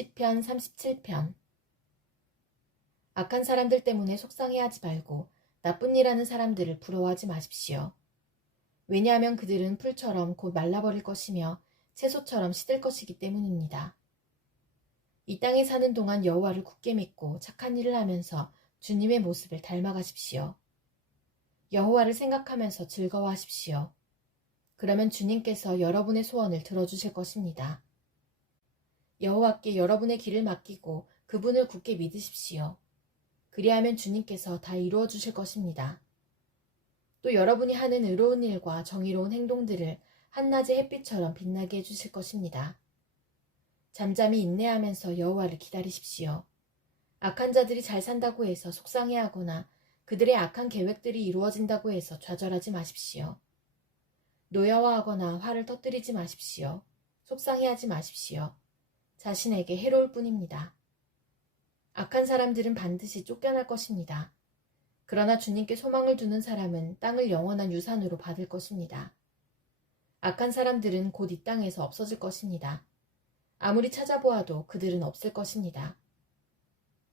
시편 37편. 악한 사람들 때문에 속상해하지 말고 나쁜 일 하는 사람들을 부러워하지 마십시오. 왜냐하면 그들은 풀처럼 곧 말라버릴 것이며 채소처럼 시들 것이기 때문입니다. 이 땅에 사는 동안 여호와를 굳게 믿고 착한 일을 하면서 주님의 모습을 닮아가십시오. 여호와를 생각하면서 즐거워하십시오. 그러면 주님께서 여러분의 소원을 들어주실 것입니다. 여호와께 여러분의 길을 맡기고 그분을 굳게 믿으십시오. 그리하면 주님께서 다 이루어 주실 것입니다. 또 여러분이 하는 의로운 일과 정의로운 행동들을 한낮의 햇빛처럼 빛나게 해주실 것입니다. 잠잠히 인내하면서 여호와를 기다리십시오. 악한 자들이 잘 산다고 해서 속상해하거나 그들의 악한 계획들이 이루어진다고 해서 좌절하지 마십시오. 노여워하거나 화를 터뜨리지 마십시오. 속상해하지 마십시오. 자신에게 해로울 뿐입니다. 악한 사람들은 반드시 쫓겨날 것입니다. 그러나 주님께 소망을 두는 사람은 땅을 영원한 유산으로 받을 것입니다. 악한 사람들은 곧 이 땅에서 없어질 것입니다. 아무리 찾아보아도 그들은 없을 것입니다.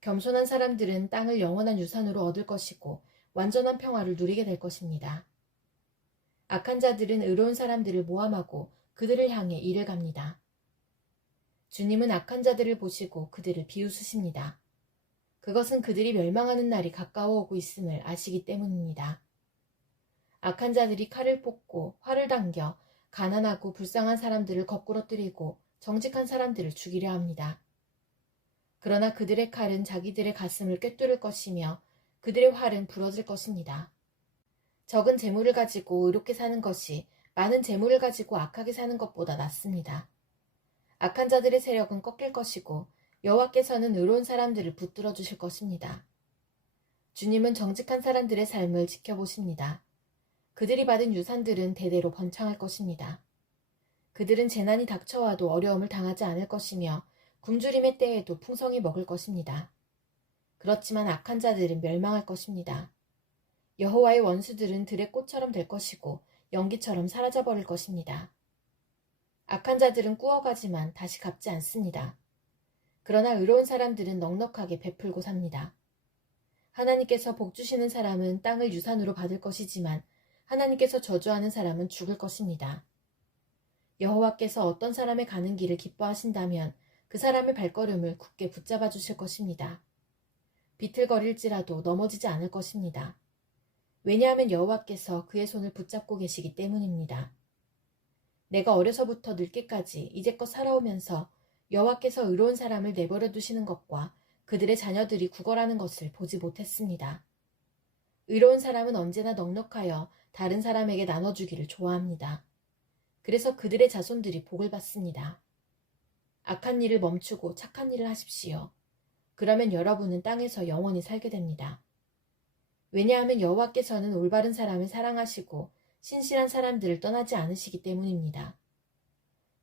겸손한 사람들은 땅을 영원한 유산으로 얻을 것이고 완전한 평화를 누리게 될 것입니다. 악한 자들은 의로운 사람들을 모함하고 그들을 향해 이를 갑니다. 주님은 악한 자들을 보시고 그들을 비웃으십니다. 그것은 그들이 멸망하는 날이 가까워 오고 있음을 아시기 때문입니다. 악한 자들이 칼을 뽑고 활을 당겨 가난하고 불쌍한 사람들을 거꾸러뜨리고 정직한 사람들을 죽이려 합니다. 그러나 그들의 칼은 자기들의 가슴을 꿰뚫을 것이며 그들의 활은 부러질 것입니다. 적은 재물을 가지고 의롭게 사는 것이 많은 재물을 가지고 악하게 사는 것보다 낫습니다. 악한 자들의 세력은 꺾일 것이고 여호와께서는 의로운 사람들을 붙들어 주실 것입니다. 주님은 정직한 사람들의 삶을 지켜보십니다. 그들이 받은 유산들은 대대로 번창할 것입니다. 그들은 재난이 닥쳐와도 어려움을 당하지 않을 것이며 굶주림의 때에도 풍성히 먹을 것입니다. 그렇지만 악한 자들은 멸망할 것입니다. 여호와의 원수들은 들의 꽃처럼 될 것이고 연기처럼 사라져버릴 것입니다. 악한 자들은 꾸어가지만 다시 갚지 않습니다. 그러나 의로운 사람들은 넉넉하게 베풀고 삽니다. 하나님께서 복 주시는 사람은 땅을 유산으로 받을 것이지만 하나님께서 저주하는 사람은 죽을 것입니다. 여호와께서 어떤 사람의 가는 길을 기뻐하신다면 그 사람의 발걸음을 굳게 붙잡아 주실 것입니다. 비틀거릴지라도 넘어지지 않을 것입니다. 왜냐하면 여호와께서 그의 손을 붙잡고 계시기 때문입니다. 내가 어려서부터 늙기까지 이제껏 살아오면서 여호와께서 의로운 사람을 내버려 두시는 것과 그들의 자녀들이 구걸하는 것을 보지 못했습니다. 의로운 사람은 언제나 넉넉하여 다른 사람에게 나눠주기를 좋아합니다. 그래서 그들의 자손들이 복을 받습니다. 악한 일을 멈추고 착한 일을 하십시오. 그러면 여러분은 땅에서 영원히 살게 됩니다. 왜냐하면 여호와께서는 올바른 사람을 사랑하시고 신실한 사람들을 떠나지 않으시기 때문입니다.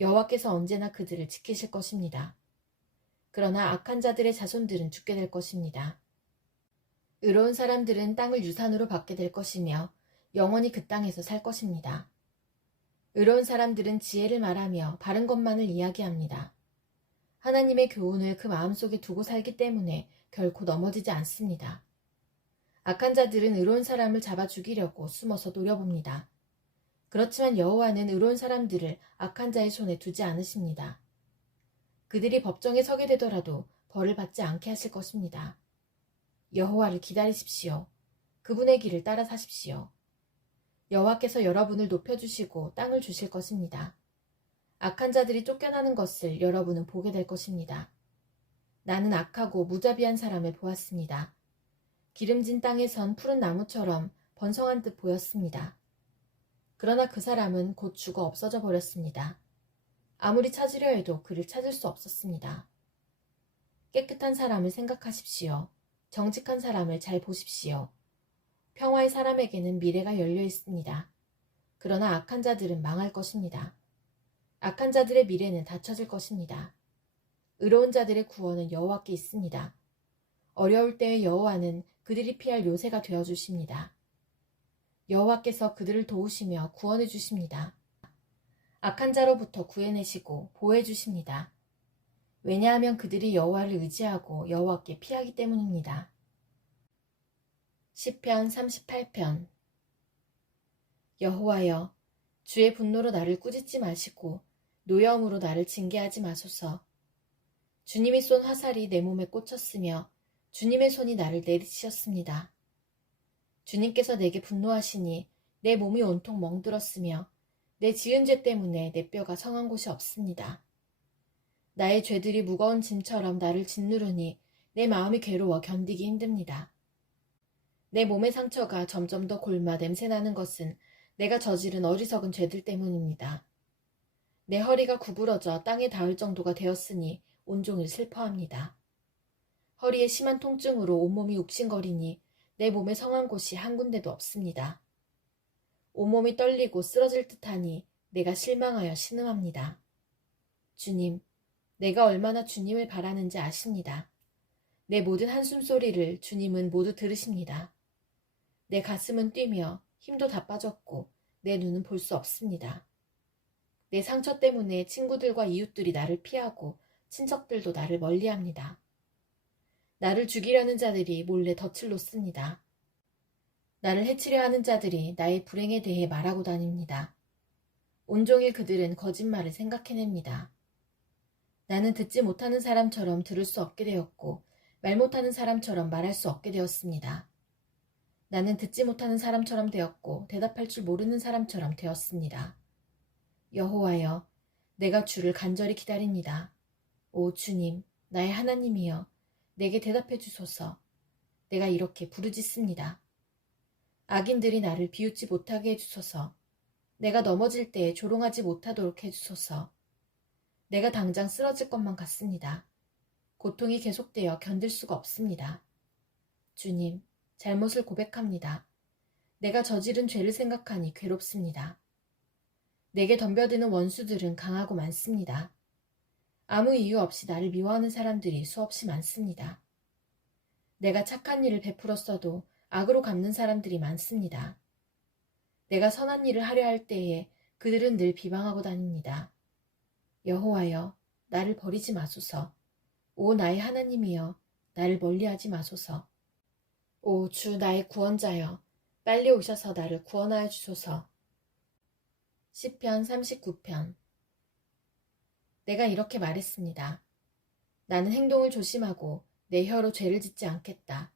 여호와께서 언제나 그들을 지키실 것입니다. 그러나 악한 자들의 자손들은 죽게 될 것입니다. 의로운 사람들은 땅을 유산으로 받게 될 것이며 영원히 그 땅에서 살 것입니다. 의로운 사람들은 지혜를 말하며 바른 것만을 이야기합니다. 하나님의 교훈을 그 마음속에 두고 살기 때문에 결코 넘어지지 않습니다. 악한 자들은 의로운 사람을 잡아 죽이려고 숨어서 노려봅니다. 그렇지만 여호와는 의로운 사람들을 악한 자의 손에 두지 않으십니다. 그들이 법정에 서게 되더라도 벌을 받지 않게 하실 것입니다. 여호와를 기다리십시오. 그분의 길을 따라 사십시오. 여호와께서 여러분을 높여주시고 땅을 주실 것입니다. 악한 자들이 쫓겨나는 것을 여러분은 보게 될 것입니다. 나는 악하고 무자비한 사람을 보았습니다. 기름진 땅에선 푸른 나무처럼 번성한 듯 보였습니다. 그러나 그 사람은 곧 죽어 없어져 버렸습니다. 아무리 찾으려 해도 그를 찾을 수 없었습니다. 깨끗한 사람을 생각하십시오. 정직한 사람을 잘 보십시오. 평화의 사람에게는 미래가 열려 있습니다. 그러나 악한 자들은 망할 것입니다. 악한 자들의 미래는 닫혀질 것입니다. 의로운 자들의 구원은 여호와께 있습니다. 어려울 때의 여호와는 그들이 피할 요새가 되어주십니다. 여호와께서 그들을 도우시며 구원해 주십니다. 악한 자로부터 구해내시고 보호해 주십니다. 왜냐하면 그들이 여호와를 의지하고 여호와께 피하기 때문입니다. 시편 38편. 여호와여, 주의 분노로 나를 꾸짖지 마시고 노여움으로 나를 징계하지 마소서. 주님이 쏜 화살이 내 몸에 꽂혔으며 주님의 손이 나를 내리치셨습니다. 주님께서 내게 분노하시니 내 몸이 온통 멍들었으며 내 지은 죄 때문에 내 뼈가 성한 곳이 없습니다. 나의 죄들이 무거운 짐처럼 나를 짓누르니 내 마음이 괴로워 견디기 힘듭니다. 내 몸의 상처가 점점 더 골마 냄새나는 것은 내가 저지른 어리석은 죄들 때문입니다. 내 허리가 구부러져 땅에 닿을 정도가 되었으니 온종일 슬퍼합니다. 허리에 심한 통증으로 온몸이 욱신거리니 내 몸에 성한 곳이 한 군데도 없습니다. 온몸이 떨리고 쓰러질 듯하니 내가 실망하여 신음합니다. 주님, 내가 얼마나 주님을 바라는지 아십니다. 내 모든 한숨소리를 주님은 모두 들으십니다. 내 가슴은 뛰며 힘도 다 빠졌고 내 눈은 볼 수 없습니다. 내 상처 때문에 친구들과 이웃들이 나를 피하고 친척들도 나를 멀리합니다. 나를 죽이려는 자들이 몰래 덫을 놓습니다. 나를 해치려 하는 자들이 나의 불행에 대해 말하고 다닙니다. 온종일 그들은 거짓말을 생각해냅니다. 나는 듣지 못하는 사람처럼 들을 수 없게 되었고 말 못하는 사람처럼 말할 수 없게 되었습니다. 나는 듣지 못하는 사람처럼 되었고 대답할 줄 모르는 사람처럼 되었습니다. 여호와여, 내가 주를 간절히 기다립니다. 오 주님, 나의 하나님이여, 내게 대답해 주소서. 내가 이렇게 부르짖습니다. 악인들이 나를 비웃지 못하게 해주소서. 내가 넘어질 때 조롱하지 못하도록 해주소서. 내가 당장 쓰러질 것만 같습니다. 고통이 계속되어 견딜 수가 없습니다. 주님, 잘못을 고백합니다. 내가 저지른 죄를 생각하니 괴롭습니다. 내게 덤벼드는 원수들은 강하고 많습니다. 아무 이유 없이 나를 미워하는 사람들이 수없이 많습니다. 내가 착한 일을 베풀었어도 악으로 갚는 사람들이 많습니다. 내가 선한 일을 하려 할 때에 그들은 늘 비방하고 다닙니다. 여호와여, 나를 버리지 마소서. 오 나의 하나님이여, 나를 멀리하지 마소서. 오 주 나의 구원자여, 빨리 오셔서 나를 구원하여 주소서. 시편 39편. 내가 이렇게 말했습니다. 나는 행동을 조심하고 내 혀로 죄를 짓지 않겠다.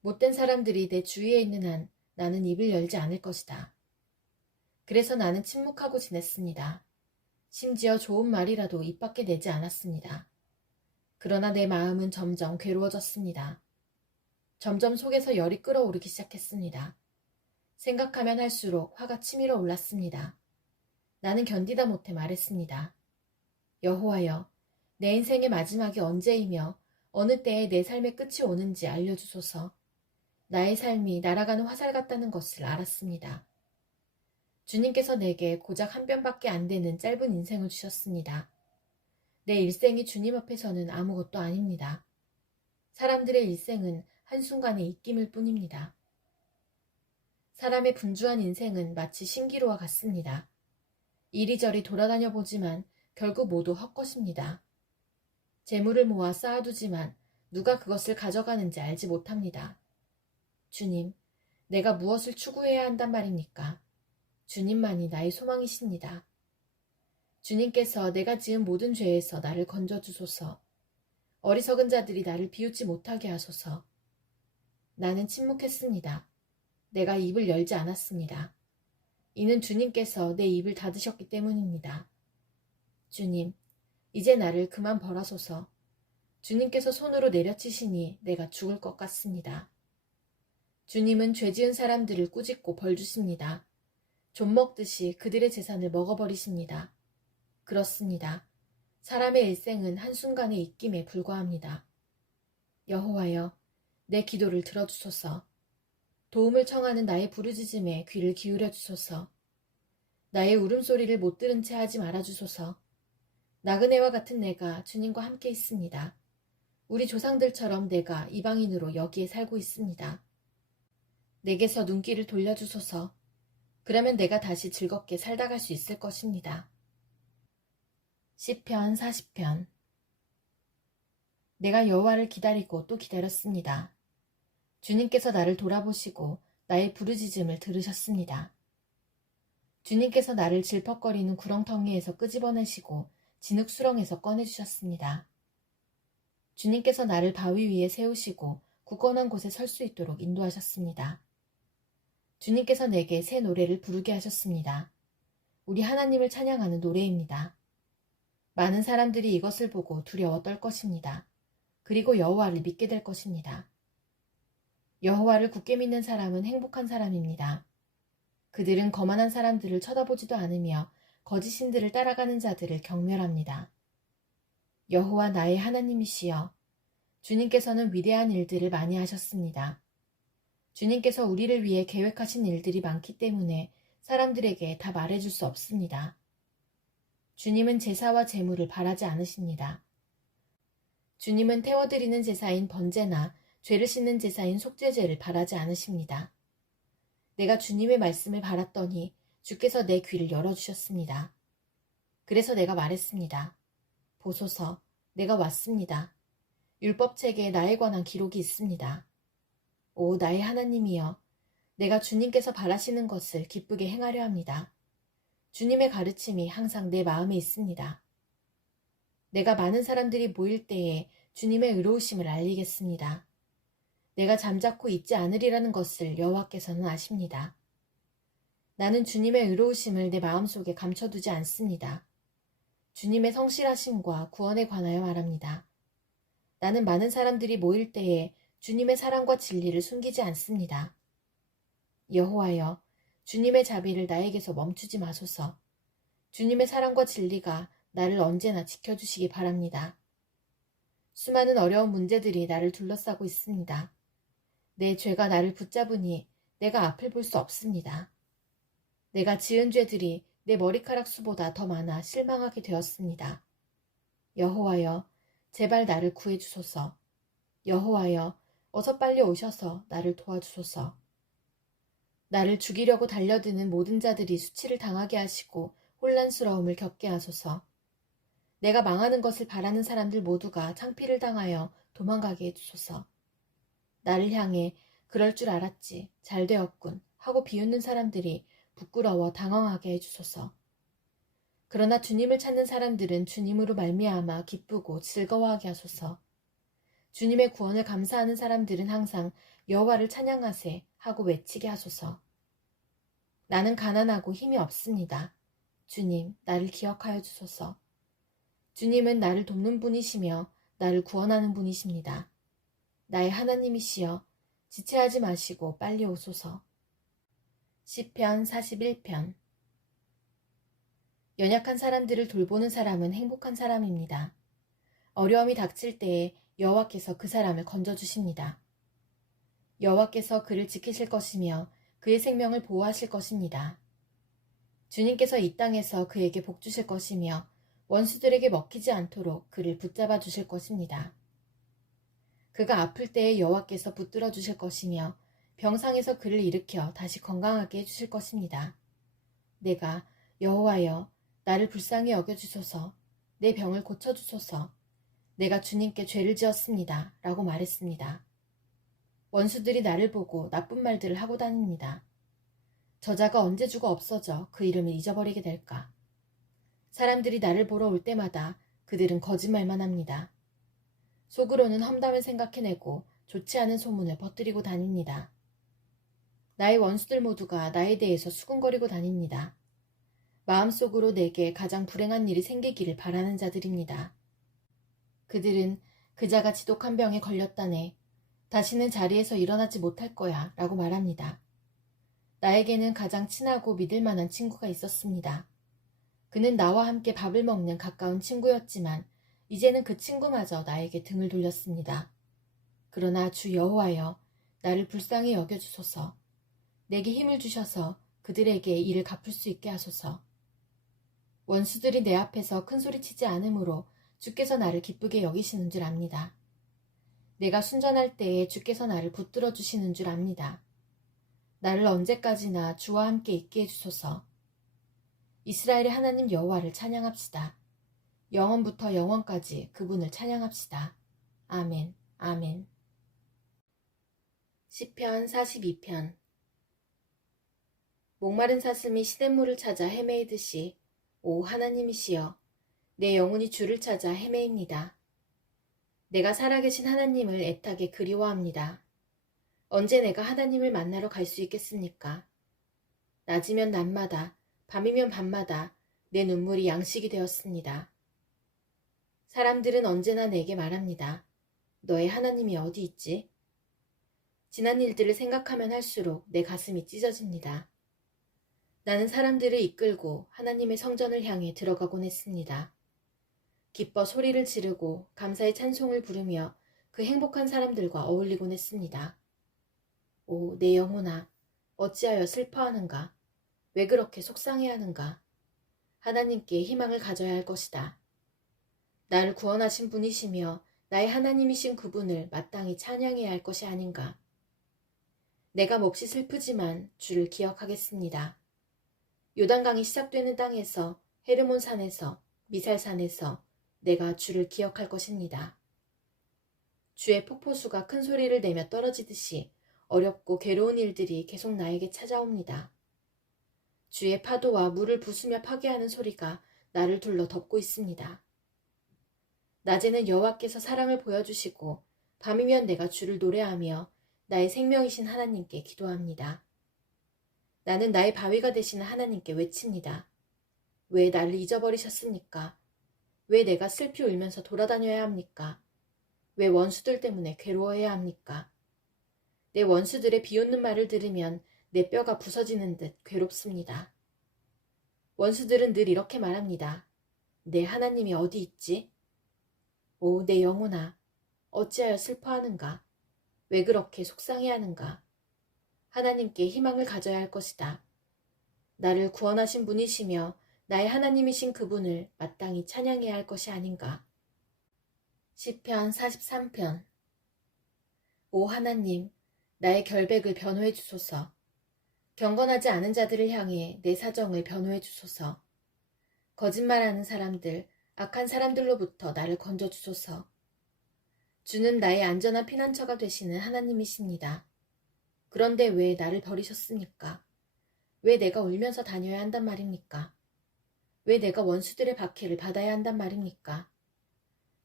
못된 사람들이 내 주위에 있는 한 나는 입을 열지 않을 것이다. 그래서 나는 침묵하고 지냈습니다. 심지어 좋은 말이라도 입 밖에 내지 않았습니다. 그러나 내 마음은 점점 괴로워졌습니다. 점점 속에서 열이 끓어오르기 시작했습니다. 생각하면 할수록 화가 치밀어 올랐습니다. 나는 견디다 못해 말했습니다. 여호와여, 내 인생의 마지막이 언제이며 어느 때에 내 삶의 끝이 오는지 알려주소서. 나의 삶이 날아가는 화살 같다는 것을 알았습니다. 주님께서 내게 고작 한 편밖에 안 되는 짧은 인생을 주셨습니다. 내 일생이 주님 앞에서는 아무것도 아닙니다. 사람들의 일생은 한순간의 입김일 뿐입니다. 사람의 분주한 인생은 마치 신기루와 같습니다. 이리저리 돌아다녀 보지만 결국 모두 헛것입니다. 재물을 모아 쌓아두지만 누가 그것을 가져가는지 알지 못합니다. 주님, 내가 무엇을 추구해야 한단 말입니까? 주님만이 나의 소망이십니다. 주님께서 내가 지은 모든 죄에서 나를 건져주소서. 어리석은 자들이 나를 비웃지 못하게 하소서. 나는 침묵했습니다. 내가 입을 열지 않았습니다. 이는 주님께서 내 입을 닫으셨기 때문입니다. 주님, 이제 나를 그만 벌하소서. 주님께서 손으로 내려치시니 내가 죽을 것 같습니다. 주님은 죄 지은 사람들을 꾸짖고 벌 주십니다. 좀 먹듯이 그들의 재산을 먹어버리십니다. 그렇습니다. 사람의 일생은 한순간의 입김에 불과합니다. 여호와여, 내 기도를 들어주소서. 도움을 청하는 나의 부르짖음에 귀를 기울여 주소서. 나의 울음소리를 못 들은 채 하지 말아주소서. 나그네와 같은 내가 주님과 함께 있습니다. 우리 조상들처럼 내가 이방인으로 여기에 살고 있습니다. 내게서 눈길을 돌려주소서. 그러면 내가 다시 즐겁게 살다 갈 수 있을 것입니다. 시편 40편. 내가 여호와를 기다리고 또 기다렸습니다. 주님께서 나를 돌아보시고 나의 부르짖음을 들으셨습니다. 주님께서 나를 질퍽거리는 구렁텅이에서 끄집어내시고 진흙수렁에서 꺼내주셨습니다. 주님께서 나를 바위 위에 세우시고 굳건한 곳에 설 수 있도록 인도하셨습니다. 주님께서 내게 새 노래를 부르게 하셨습니다. 우리 하나님을 찬양하는 노래입니다. 많은 사람들이 이것을 보고 두려워 떨 것입니다. 그리고 여호와를 믿게 될 것입니다. 여호와를 굳게 믿는 사람은 행복한 사람입니다. 그들은 거만한 사람들을 쳐다보지도 않으며 거짓 신들을 따라가는 자들을 경멸합니다. 여호와 나의 하나님이시여, 주님께서는 위대한 일들을 많이 하셨습니다. 주님께서 우리를 위해 계획하신 일들이 많기 때문에 사람들에게 다 말해줄 수 없습니다. 주님은 제사와 제물을 바라지 않으십니다. 주님은 태워드리는 제사인 번제나 죄를 씻는 제사인 속죄제를 바라지 않으십니다. 내가 주님의 말씀을 바랐더니 주께서 내 귀를 열어주셨습니다. 그래서 내가 말했습니다. 보소서, 내가 왔습니다. 율법책에 나에 관한 기록이 있습니다. 오, 나의 하나님이여, 내가 주님께서 바라시는 것을 기쁘게 행하려 합니다. 주님의 가르침이 항상 내 마음에 있습니다. 내가 많은 사람들이 모일 때에 주님의 의로우심을 알리겠습니다. 내가 잠자코 있지 않으리라는 것을 여호와께서는 아십니다. 나는 주님의 의로우심을 내 마음속에 감춰두지 않습니다. 주님의 성실하심과 구원에 관하여 말합니다. 나는 많은 사람들이 모일 때에 주님의 사랑과 진리를 숨기지 않습니다. 여호와여, 주님의 자비를 나에게서 멈추지 마소서. 주님의 사랑과 진리가 나를 언제나 지켜주시기 바랍니다. 수많은 어려운 문제들이 나를 둘러싸고 있습니다. 내 죄가 나를 붙잡으니 내가 앞을 볼 수 없습니다. 내가 지은 죄들이 내 머리카락 수보다 더 많아 실망하게 되었습니다. 여호와여, 제발 나를 구해주소서. 여호와여, 어서 빨리 오셔서 나를 도와주소서. 나를 죽이려고 달려드는 모든 자들이 수치를 당하게 하시고 혼란스러움을 겪게 하소서. 내가 망하는 것을 바라는 사람들 모두가 창피를 당하여 도망가게 해주소서. 나를 향해 그럴 줄 알았지, 잘 되었군 하고 비웃는 사람들이 부끄러워 당황하게 해주소서. 그러나 주님을 찾는 사람들은 주님으로 말미암아 기쁘고 즐거워하게 하소서. 주님의 구원을 감사하는 사람들은 항상 여호와를 찬양하세 하고 외치게 하소서. 나는 가난하고 힘이 없습니다. 주님, 나를 기억하여 주소서. 주님은 나를 돕는 분이시며 나를 구원하는 분이십니다. 나의 하나님이시여, 지체하지 마시고 빨리 오소서. 시편 41편. 연약한 사람들을 돌보는 사람은 행복한 사람입니다. 어려움이 닥칠 때에 여호와께서 그 사람을 건져주십니다. 여호와께서 그를 지키실 것이며 그의 생명을 보호하실 것입니다. 주님께서 이 땅에서 그에게 복 주실 것이며 원수들에게 먹히지 않도록 그를 붙잡아 주실 것입니다. 그가 아플 때에 여호와께서 붙들어 주실 것이며 병상에서 그를 일으켜 다시 건강하게 해주실 것입니다. 내가 여호와여, 나를 불쌍히 여겨주소서. 내 병을 고쳐주소서. 내가 주님께 죄를 지었습니다. 라고 말했습니다. 원수들이 나를 보고 나쁜 말들을 하고 다닙니다. 저자가 언제 죽어 없어져 그 이름을 잊어버리게 될까? 사람들이 나를 보러 올 때마다 그들은 거짓말만 합니다. 속으로는 험담을 생각해내고 좋지 않은 소문을 퍼뜨리고 다닙니다. 나의 원수들 모두가 나에 대해서 수군거리고 다닙니다. 마음속으로 내게 가장 불행한 일이 생기기를 바라는 자들입니다. 그들은 그자가 지독한 병에 걸렸다네. 다시는 자리에서 일어나지 못할 거야 라고 말합니다. 나에게는 가장 친하고 믿을 만한 친구가 있었습니다. 그는 나와 함께 밥을 먹는 가까운 친구였지만 이제는 그 친구마저 나에게 등을 돌렸습니다. 그러나 주 여호와여, 나를 불쌍히 여겨주소서. 내게 힘을 주셔서 그들에게 이를 갚을 수 있게 하소서. 원수들이 내 앞에서 큰 소리치지 않으므로 주께서 나를 기쁘게 여기시는 줄 압니다. 내가 순전할 때에 주께서 나를 붙들어 주시는 줄 압니다. 나를 언제까지나 주와 함께 있게 해주소서. 이스라엘의 하나님 여호와를 찬양합시다. 영원부터 영원까지 그분을 찬양합시다. 아멘, 아멘. 시편 42편. 목마른 사슴이 시냇물을 찾아 헤매이듯이 오 하나님이시여 내 영혼이 주를 찾아 헤매입니다. 내가 살아계신 하나님을 애타게 그리워합니다. 언제 내가 하나님을 만나러 갈 수 있겠습니까? 낮이면 낮마다, 밤이면 밤마다 내 눈물이 양식이 되었습니다. 사람들은 언제나 내게 말합니다. 너의 하나님이 어디 있지? 지난 일들을 생각하면 할수록 내 가슴이 찢어집니다. 나는 사람들을 이끌고 하나님의 성전을 향해 들어가곤 했습니다. 기뻐 소리를 지르고 감사의 찬송을 부르며 그 행복한 사람들과 어울리곤 했습니다. 오, 내 영혼아, 어찌하여 슬퍼하는가? 왜 그렇게 속상해하는가? 하나님께 희망을 가져야 할 것이다. 나를 구원하신 분이시며 나의 하나님이신 그분을 마땅히 찬양해야 할 것이 아닌가? 내가 몹시 슬프지만 주를 기억하겠습니다. 요단강이 시작되는 땅에서 헤르몬 산에서 미살산에서 내가 주를 기억할 것입니다. 주의 폭포수가 큰 소리를 내며 떨어지듯이 어렵고 괴로운 일들이 계속 나에게 찾아옵니다. 주의 파도와 물을 부수며 파괴하는 소리가 나를 둘러 덮고 있습니다. 낮에는 여호와께서 사랑을 보여주시고 밤이면 내가 주를 노래하며 나의 생명이신 하나님께 기도합니다. 나는 나의 바위가 되시는 하나님께 외칩니다. 왜 나를 잊어버리셨습니까? 왜 내가 슬피 울면서 돌아다녀야 합니까? 왜 원수들 때문에 괴로워해야 합니까? 내 원수들의 비웃는 말을 들으면 내 뼈가 부서지는 듯 괴롭습니다. 원수들은 늘 이렇게 말합니다. 내 하나님이 어디 있지? 오, 내 영혼아, 어찌하여 슬퍼하는가? 왜 그렇게 속상해하는가? 하나님께 희망을 가져야 할 것이다. 나를 구원하신 분이시며 나의 하나님이신 그분을 마땅히 찬양해야 할 것이 아닌가? 시편 43편. 오 하나님, 나의 결백을 변호해 주소서. 경건하지 않은 자들을 향해 내 사정을 변호해 주소서. 거짓말하는 사람들, 악한 사람들로부터 나를 건져 주소서. 주는 나의 안전한 피난처가 되시는 하나님이십니다. 그런데 왜 나를 버리셨습니까? 왜 내가 울면서 다녀야 한단 말입니까? 왜 내가 원수들의 박해를 받아야 한단 말입니까?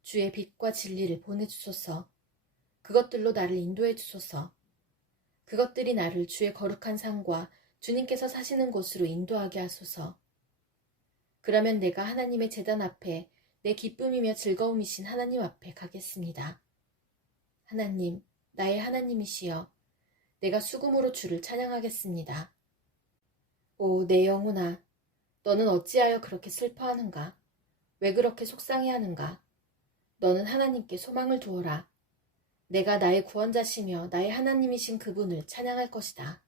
주의 빛과 진리를 보내주소서. 그것들로 나를 인도해 주소서. 그것들이 나를 주의 거룩한 산과 주님께서 사시는 곳으로 인도하게 하소서. 그러면 내가 하나님의 제단 앞에 내 기쁨이며 즐거움이신 하나님 앞에 가겠습니다. 하나님, 나의 하나님이시여, 내가 수금으로 주를 찬양하겠습니다. 오, 내 영혼아, 너는 어찌하여 그렇게 슬퍼하는가? 왜 그렇게 속상해하는가? 너는 하나님께 소망을 두어라. 내가 나의 구원자시며 나의 하나님이신 그분을 찬양할 것이다.